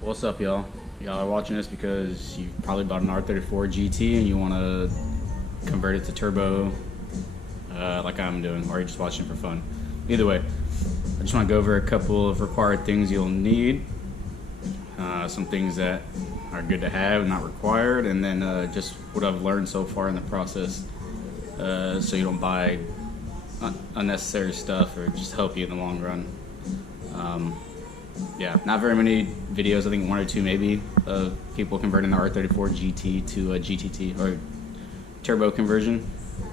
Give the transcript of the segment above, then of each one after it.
What's up, y'all? Y'all are watching this because you probably bought an R34 GT and you want to convert it to turbo like I'm doing, or you're just watching it for fun. Either way, I just want to go over a couple of required things you'll need, some things that are good to have, not required, and then just what I've learned so far in the process, so you don't buy unnecessary stuff or just help you in the long run. Yeah, not very many videos, I think one or two maybe, of people converting the R34 GT to a GTT or turbo conversion.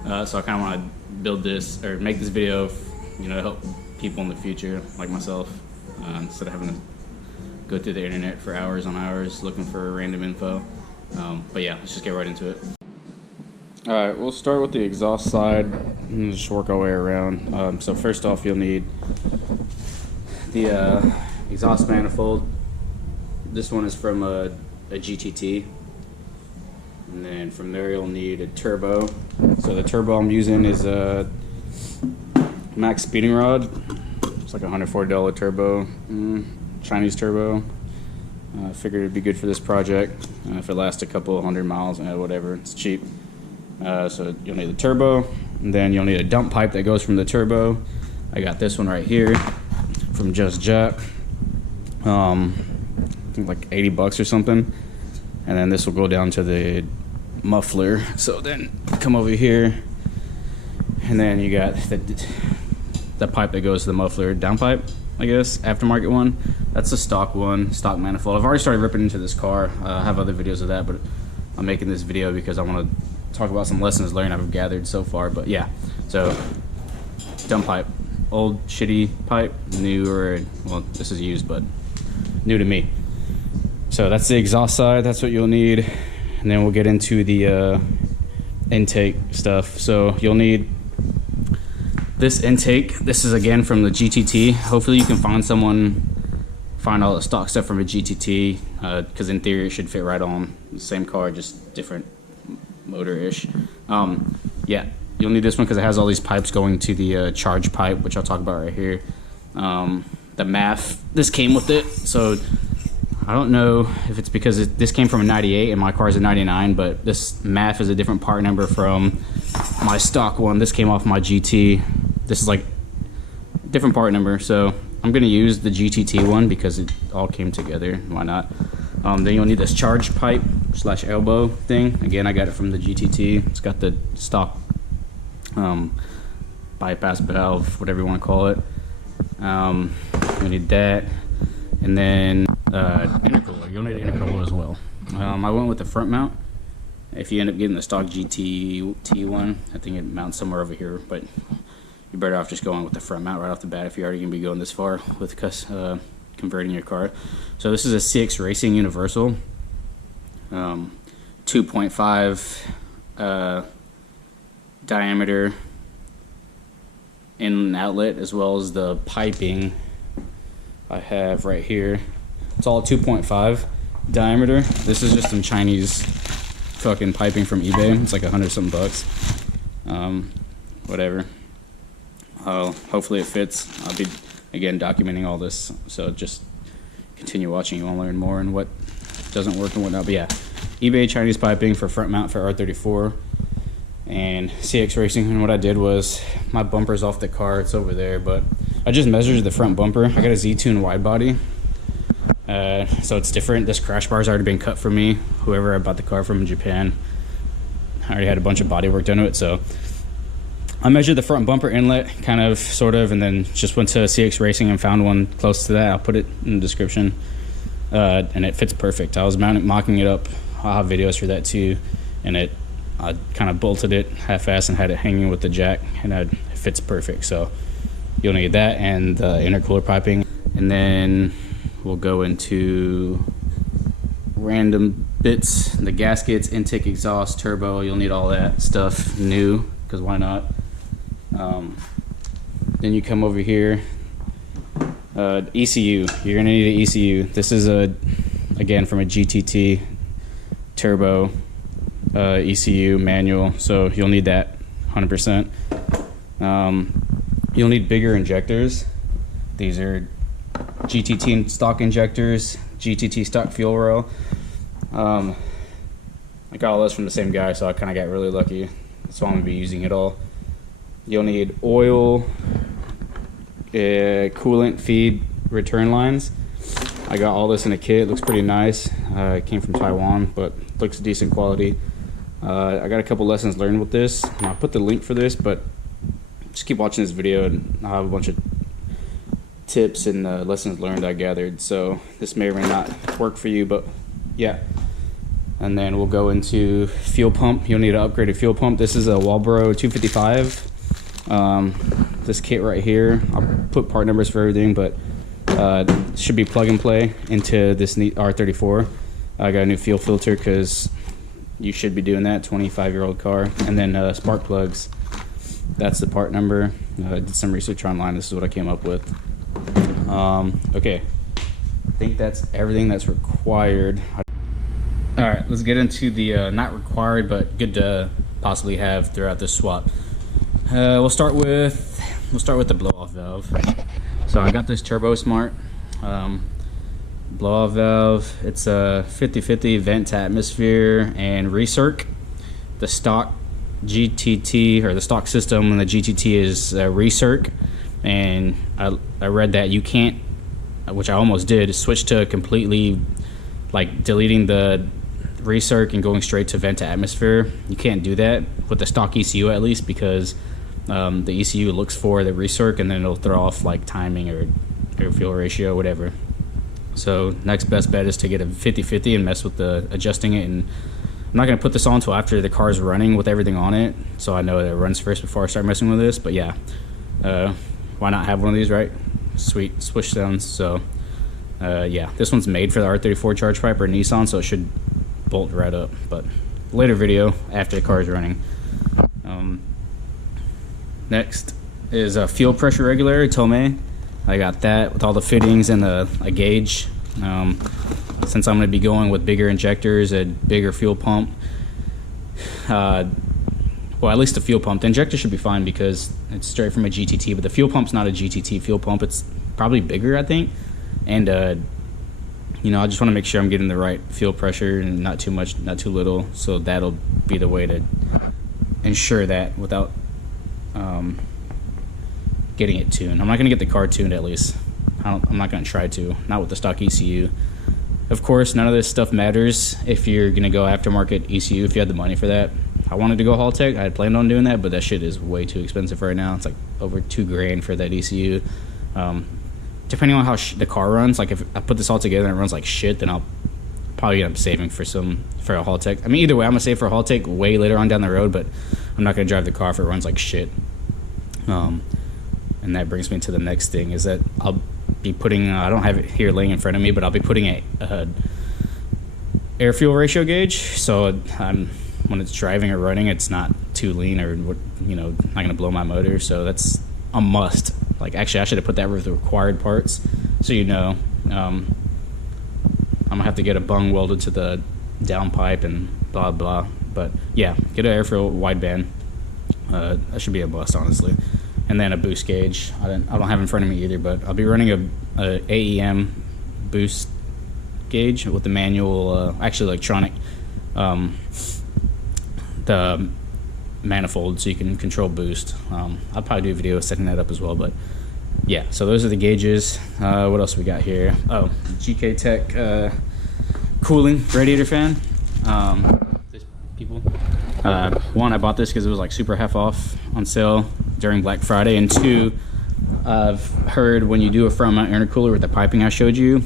So I kind of want to build this or make this video, to help people in the future like myself, instead of having to go through the internet for hours on hours looking for random info. But yeah, let's just get right into it. All right, we'll start with the exhaust side and just work our way around. So first off, you'll need the exhaust manifold. This one is from a GTT, and then from there you'll need a turbo. So the turbo I'm using is a max speeding rod. It's like a $140 turbo, Chinese turbo. I figured it'd be good for this project. If it lasts a couple 100 miles, whatever, it's cheap. So you'll need the turbo, and then you'll need a dump pipe that goes from the turbo. I got this one right here from Just Jap. I think like 80 bucks or something. And then this will go down to the muffler. So then come over here, and then you got the pipe that goes to the muffler, downpipe, I guess, aftermarket one. That's the stock one, stock manifold. I've already started ripping into this car. I have other videos of that, but I'm making this video because I want to talk about some lessons learned I've gathered so far. But yeah, so dump pipe, old shitty pipe, new, or well, this is used, but new to me. So that's the exhaust side. That's what you'll need, and then we'll get into the intake stuff. So you'll need this intake. This is again from the GTT. Hopefully you can find all the stock stuff from a GTT, because in theory it should fit right on the same car, just different motor-ish. Yeah, you'll need this one because it has all these pipes going to the charge pipe, which I'll talk about right here. The MAF, this came with it, so I don't know if it's because this came from a 98 and my car's a 99, but this MAF is a different part number from my stock one. This came off my GT. This is like a different part number, so I'm gonna use the GTT one because it all came together. Why not? Then you'll need this charge pipe / elbow thing. Again, I got it from the GTT. It's got the stock bypass valve, whatever you want to call it. We need that, and then intercooler. You'll need an intercooler as well. I went with the front mount. If you end up getting the stock GT one, I think it mounts somewhere over here, but you're better off just going with the front mount right off the bat if you're already going to be going this far with converting your car. So this is a CX Racing Universal, 2.5 diameter in and outlet, as well as the piping I have right here. It's all 2.5 diameter. This is just some Chinese fucking piping from eBay. It's like 100-something bucks. Whatever. Hopefully it fits. I'll be again documenting all this, so just continue watching. You want to learn more and what doesn't work and whatnot. But yeah, eBay Chinese piping for front mount for R34 and CX Racing. And what I did was, my bumper's off the car, it's over there, but I just measured the front bumper. I got a Z-Tune wide body, so it's different. This crash bar's already been cut for me. Whoever I bought the car from in Japan, I already had a bunch of body work done to it, so I measured the front bumper inlet, kind of, sort of, and then just went to CX Racing and found one close to that. I'll put it in the description, and it fits perfect. I was mocking it up. I'll have videos for that too, and I kind of bolted it half-assed and had it hanging with the jack, and it fits perfect. So you'll need that and the intercooler piping, and then we'll go into random bits, the gaskets, intake, exhaust, turbo. You'll need all that stuff new, because why not? Then you come over here, ECU. You're gonna need an ECU. This is again from a GTT turbo ECU manual, so you'll need that 100%. You'll need bigger injectors. These are GTT stock injectors. GTT stock fuel oil. I got all this from the same guy, so I kind of got really lucky. That's why I'm going to be using it all. You'll need oil, coolant, feed, return lines. I got all this in a kit. It looks pretty nice. It came from Taiwan, but looks decent quality. I got a couple lessons learned with this. I'll put the link for this, but just keep watching this video and I'll have a bunch of tips and lessons learned I gathered. So this may or may not work for you, but yeah. And then we'll go into fuel pump. You'll need an upgraded fuel pump. This is a Walbro 255. This kit right here, I'll put part numbers for everything, but should be plug and play into this R34. I got a new fuel filter because you should be doing that, 25-year-old car. And then spark plugs, that's the part number. I did some research online. This is what I came up with. Okay, I think that's everything that's required. All right, let's get into the not required but good to possibly have throughout this swap. We'll start with the blow-off valve. So I got this Turbo Smart blow-off valve. It's a 50/50 vent to atmosphere and recirc. The stock GTT, or the stock system in the GTT, is recirc, and I read that you can't, which I almost did, switch to completely, like deleting the recirc and going straight to vent to atmosphere. You can't do that with the stock ECU, at least, because the ECU looks for the recirc and then it'll throw off like timing or air fuel ratio, whatever. So next best bet is to get a 50/50 and mess with the adjusting it. And I'm not gonna put this on until after the car's running with everything on it, so I know that it runs first before I start messing with this. But yeah, why not have one of these, right? Sweet swish sounds. So yeah, this one's made for the R34 charge pipe or Nissan, so it should bolt right up. But later video after the car is running. Next is a fuel pressure regulator, Tomei. I got that with all the fittings and a gauge. Since I'm going to be going with bigger injectors, a bigger fuel pump, well, at least the fuel pump. The injector should be fine because it's straight from a GTT, but the fuel pump's not a GTT fuel pump. It's probably bigger, I think. And you know, I just want to make sure I'm getting the right fuel pressure and not too much, not too little. So that'll be the way to ensure that without getting it tuned. I'm not going to get the car tuned, at least. I'm not going to try to. Not with the stock ECU. Of course, none of this stuff matters if you're going to go aftermarket ECU, if you had the money for that. I wanted to go Haltech. I had planned on doing that, but that shit is way too expensive right now. It's like over $2,000 for that ECU. Depending on how the car runs, like if I put this all together and it runs like shit, then I'll probably end up saving for a Haltech. I mean, either way, I'm gonna save for a Haltech way later on down the road, but I'm not gonna drive the car if it runs like shit. And that brings me to the next thing, is that I'll be putting, I don't have it here laying in front of me, but I'll be putting a air fuel ratio gauge, so when it's driving or running, it's not too lean or, you know, not gonna blow my motor. So that's a must. Like, actually, I should have put that with the required parts, so you know. I'm gonna have to get a bung welded to the downpipe and blah blah. But yeah, get an air fuel wideband. That should be a must, honestly. And then a boost gauge. I don't have it in front of me either, but I'll be running a AEM boost gauge with the manual, actually electronic, the manifold, so you can control boost. I'll probably do a video setting that up as well. But yeah, so those are the gauges. What else we got here? Oh, GK Tech cooling radiator fan. People, one, I bought this because it was like super half off on sale during Black Friday, and two, I've heard when you do a front mount intercooler with the piping I showed you,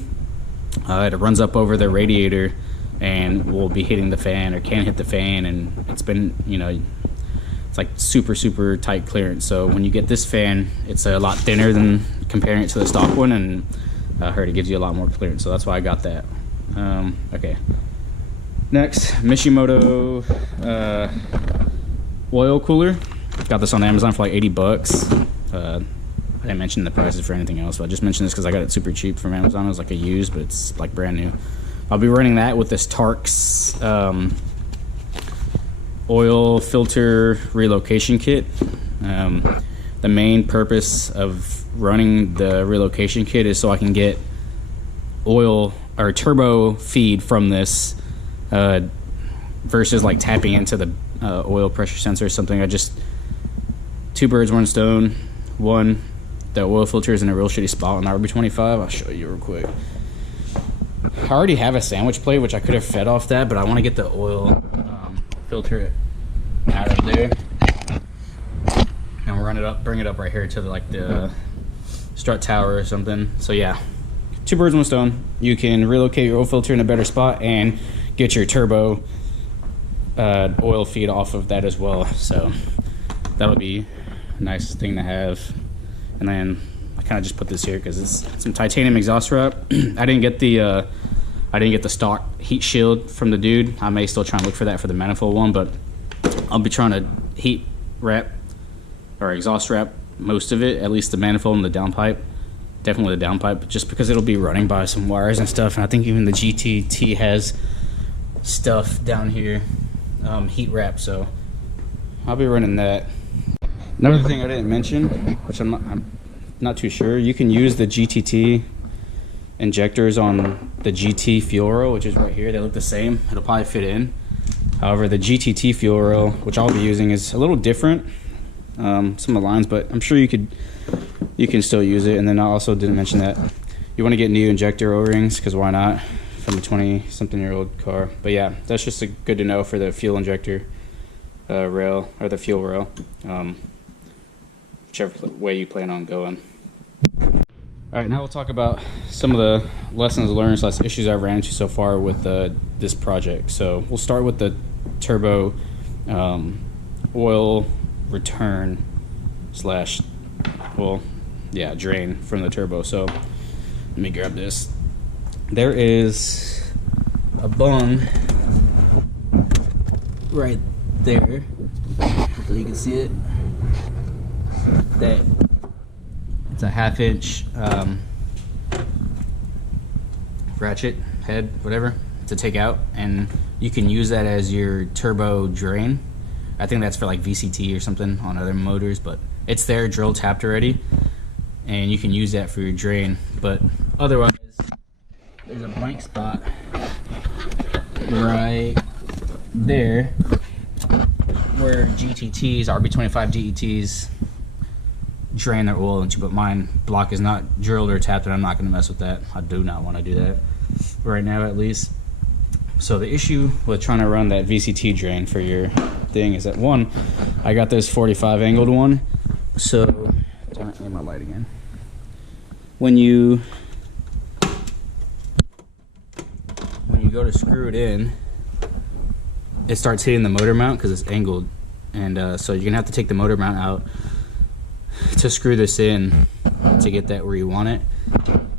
it runs up over the radiator and will be hitting the fan or can hit the fan, and it's been, you know, it's like super tight clearance. So when you get this fan, it's a lot thinner than comparing it to the stock one, and I heard it gives you a lot more clearance, so that's why I got that. Okay, next, Mishimoto oil cooler. Got this on Amazon for like 80 bucks. I didn't mention the prices for anything else, but I just mentioned this because I got it super cheap from Amazon. It was like a used, but it's like brand new. I'll be running that with this Tarks oil filter relocation kit. The main purpose of running the relocation kit is so I can get oil or turbo feed from this versus like tapping into the oil pressure sensor or something. I just, two birds, one stone. One, the oil filter is in a real shitty spot on the RB25. I'll show you real quick. I already have a sandwich plate, which I could have fed off that, but I want to get the oil filter out of there and run it up, bring it up right here to the strut tower or something. So yeah, two birds, one stone. You can relocate your oil filter in a better spot and get your turbo oil feed off of that as well. So that would be a nice thing to have. And then I kind of just put this here because it's some titanium exhaust wrap. I didn't get the stock heat shield from the dude. I may still try and look for that for the manifold one, but I'll be trying to heat wrap or exhaust wrap most of it, at least the manifold and the downpipe. Definitely the downpipe, just because it'll be running by some wires and stuff. And I think even the GTT has stuff down here, heat wrap, so I'll be running that. Another thing I didn't mention, which I'm not too sure, you can use the GTT injectors on the GT fuel roll, which is right here. They look the same. It'll probably fit in. However, the GTT fuel roll, which I'll be using, is a little different, some of the lines, but I'm sure you can still use it. And then I also didn't mention that you want to get new injector O-rings, because why not, from a 20-something-year-old car. But yeah, that's just good to know for the fuel injector rail, or the fuel rail, whichever way you plan on going. All right, now we'll talk about some of the lessons learned / issues I've ran into so far with this project. So we'll start with the turbo oil return / drain from the turbo. So let me grab this. There is a bung right there, so you can see it. That it's a 1/2 inch ratchet head, whatever, to take out, and you can use that as your turbo drain. I think that's for like VCT or something on other motors, but it's there, drill tapped already, and you can use that for your drain. But otherwise, there's a blank spot right there where GTTs, RB25DETs drain their oil into, but mine block is not drilled or tapped, and I'm not going to mess with that. I do not want to do that right now, at least. So the issue with trying to run that VCT drain for your thing is that, one, I got this 45 angled one, so turn on my light again. When you go to screw it in, it starts hitting the motor mount because it's angled, and so you're gonna have to take the motor mount out to screw this in to get that where you want it.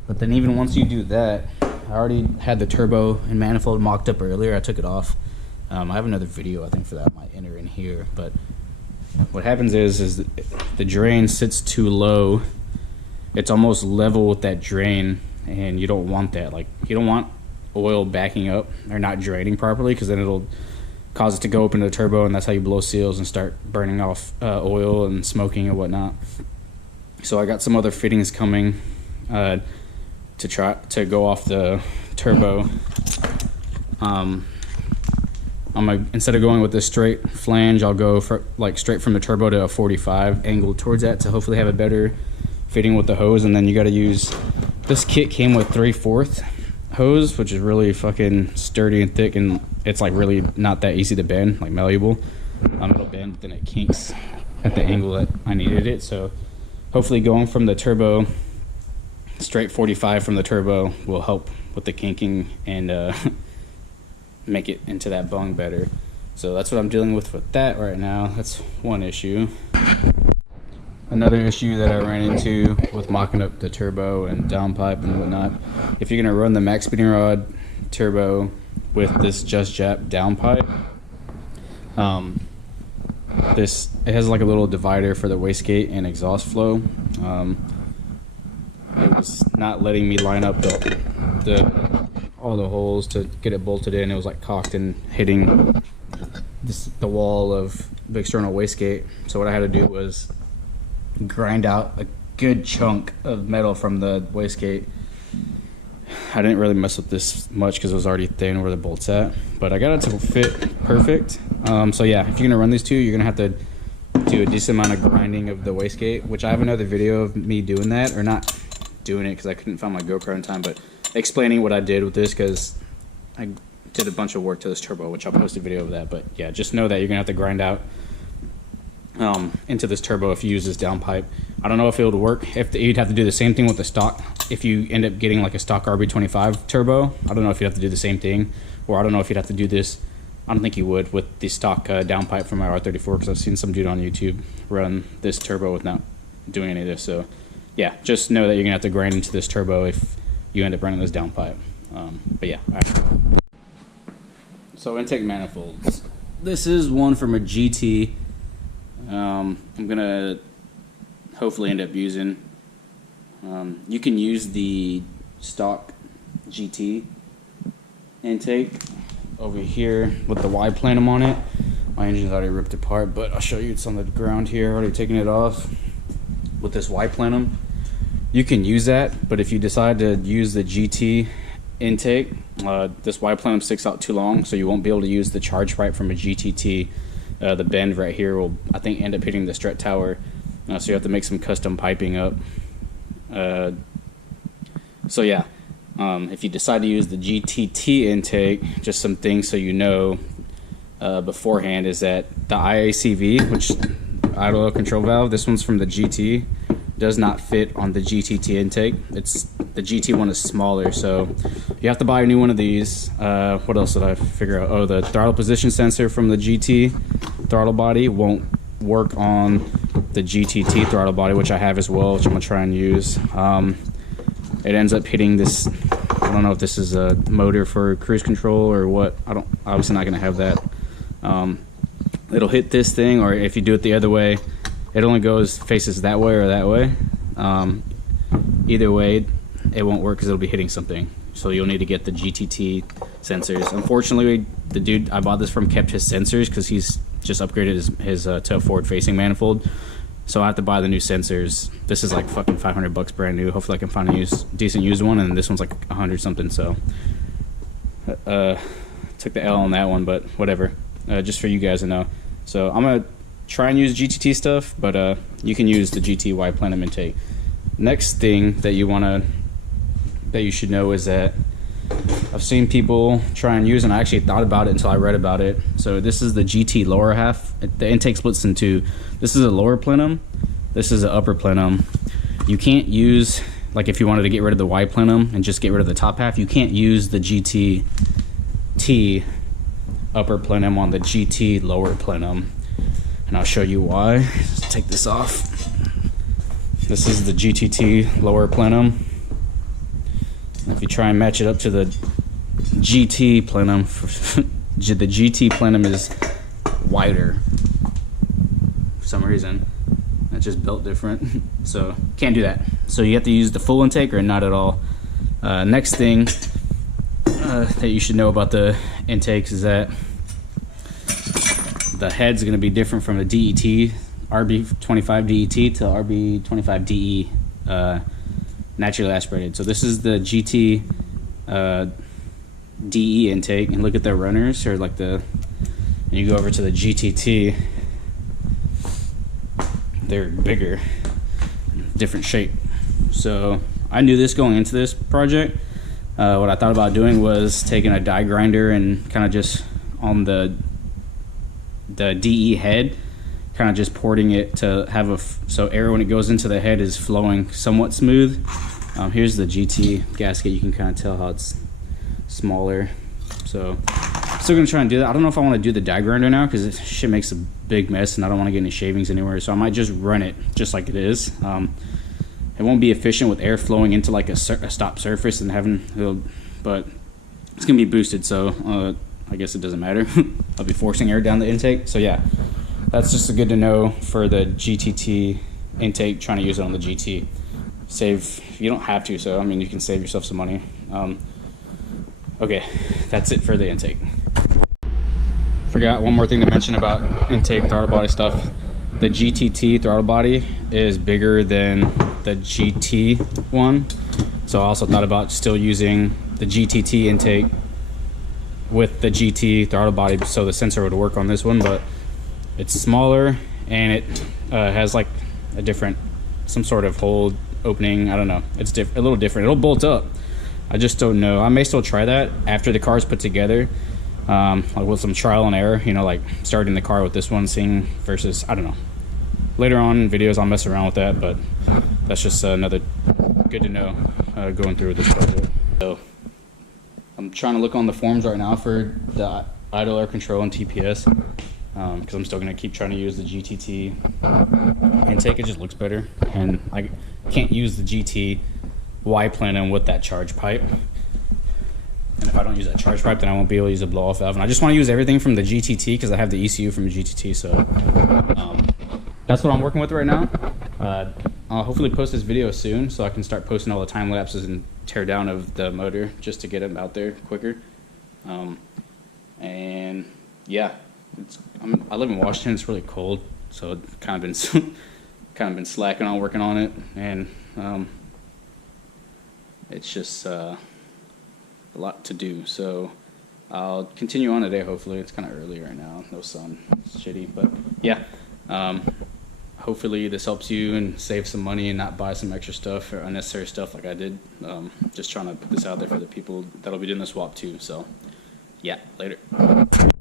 But then even once you do that, I already had the turbo and manifold mocked up earlier. I took it off. I have another video I think for that. I might enter in here. But what happens is the drain sits too low. It's almost level with that drain, and you don't want that. Like, you don't want oil backing up or not draining properly, because then it'll cause it to go up into the turbo, and that's how you blow seals and start burning off oil and smoking and whatnot. So I got some other fittings coming to try to go off the turbo. Instead of going with this straight flange, I'll go for like straight from the turbo to a 45 angle towards that to hopefully have a better fitting with the hose. And then you got to use, this kit came with 3/4 hose, which is really fucking sturdy and thick, and it's like really not that easy to bend, like malleable. It'll bend, then it kinks at the angle that I needed it. So hopefully going from the turbo straight 45 from the turbo will help with the kinking and make it into that bung better. So that's what I'm dealing with that right now. That's one issue. Another issue that I ran into with mocking up the turbo and downpipe and whatnot, if you're gonna run the max speeding rod turbo with this Just Jap downpipe, it has like a little divider for the wastegate and exhaust flow. It was not letting me line up all the holes to get it bolted in. It was like cocked and hitting the wall of the external wastegate. So what I had to do was grind out a good chunk of metal from the wastegate. I didn't really mess with this much because it was already thin where the bolt's at, but I got it to fit perfect. So yeah, if you're gonna run these two, you're gonna have to do a decent amount of grinding of the wastegate, which I have another video of me doing that, or not doing it because I couldn't find my GoPro in time, but explaining what I did with this because I did a bunch of work to this turbo, which I'll post a video of that. But yeah, just know that you're gonna have to grind out into this turbo if you use this downpipe. I don't know if it would work. If you'd have to do the same thing with the stock. If you end up getting like a stock RB25 turbo, I don't know if you'd have to do the same thing, or I don't know if you'd have to do this. I don't think you would with the stock downpipe from my R34, because I've seen some dude on YouTube run this turbo without doing any of this. So yeah, just know that you're gonna have to grind into this turbo if you end up running this downpipe. But yeah, all right. So intake manifolds. This is one from a GT. I'm gonna hopefully end up using. You can use the stock GT intake over here with the Y plenum on it. My engine's already ripped apart, but I'll show you. It's on the ground here, already taking it off with this Y plenum. You can use that, but if you decide to use the GT intake, this Y plenum sticks out too long, so you won't be able to use the charge pipe from a GTT. The bend right here will, I think, end up hitting the strut tower, so you have to make some custom piping up. So yeah, if you decide to use the GTT intake, just some things so you know beforehand is that the IACV, which idle oil control valve, this one's from the GT, does not fit on the GTT intake. It's the GT one is smaller, so you have to buy a new one of these. What else did I figure out? Oh, the throttle position sensor from the GT throttle body won't work on the GTT throttle body, which I have as well, which I'm gonna try and use. It ends up hitting this. I don't know if this is a motor for cruise control or what. Obviously not gonna have that. It'll hit this thing, or if you do it the other way, it only faces that way or that way. Either way, it won't work because it'll be hitting something. So you'll need to get the GTT sensors. Unfortunately, the dude I bought this from kept his sensors because he's just upgraded his to a forward-facing manifold. So I have to buy the new sensors. This is like fucking $500 brand new. Hopefully I can find a decent used one, and this one's like 100 something. So took the L on that one, but whatever. Just for you guys to know. So I'm gonna try and use GTT stuff, but you can use the GT-Y plenum intake. Next thing that you should know is that I've seen people try and use, and I actually thought about it until I read about it. So this is the GT lower half. The intake splits in two. This is a lower plenum. This is an upper plenum. You can't use, like if you wanted to get rid of the Y plenum and just get rid of the top half, you can't use the GTT upper plenum on the GT lower plenum. And I'll show you why. Just take this off. This is the GTT lower plenum. If you try and match it up to the GT plenum, the GT plenum is wider for some reason. That's just built different, so can't do that. So you have to use the full intake or not at all. Next thing that you should know about the intakes is that the head's going to be different from the DET, RB25DET to RB25DE. Naturally aspirated. So this is the GT DE intake, and look at the runners, or like and you go over to the GTT, they're bigger, different shape. So I knew this going into this project. What I thought about doing was taking a die grinder and kind of just on the DE head, kind of just porting it to have so air when it goes into the head is flowing somewhat smooth. Here's the GT gasket. You can kind of tell how it's smaller. So I'm still gonna try and do that. I don't know if I want to do the die grinder now because this shit makes a big mess and I don't want to get any shavings anywhere. So I might just run it just like it is. It won't be efficient with air flowing into like a stop surface and but it's gonna be boosted. So I guess it doesn't matter. I'll be forcing air down the intake. So yeah. That's just good to know for the GTT intake, trying to use it on the GT. You don't have to, so I mean, you can save yourself some money. Okay, that's it for the intake. Forgot one more thing to mention about intake throttle body stuff. The GTT throttle body is bigger than the GT one. So I also thought about still using the GTT intake with the GT throttle body, so the sensor would work on this one, but it's smaller and it has like a different, some sort of hole opening. I don't know, it's a little different. It'll bolt up. I just don't know. I may still try that after the car's put together, like with some trial and error, you know, like starting the car with this one, seeing versus, I don't know. Later on in videos I'll mess around with that, but that's just another good to know going through with this project. So I'm trying to look on the forums right now for the idle air control and TPS, because I'm still going to keep trying to use the GTT intake. It just looks better, and I can't use the GT Y-planar with that charge pipe. And if I don't use that charge pipe, then I won't be able to use a blow-off valve. And I just want to use everything from the GTT because I have the ECU from the GTT. So that's what I'm working with right now. I'll hopefully post this video soon so I can start posting all the time lapses and tear down of the motor just to get them out there quicker. And yeah, I live in Washington. It's really cold, so I've kind of been slacking on working on it, and it's just a lot to do. So I'll continue on today. Hopefully, it's kind of early right now. No sun. It's shitty, but yeah. Hopefully this helps you and save some money and not buy some extra stuff or unnecessary stuff like I did. Just trying to put this out there for the people that'll be doing the swap too. So yeah, later.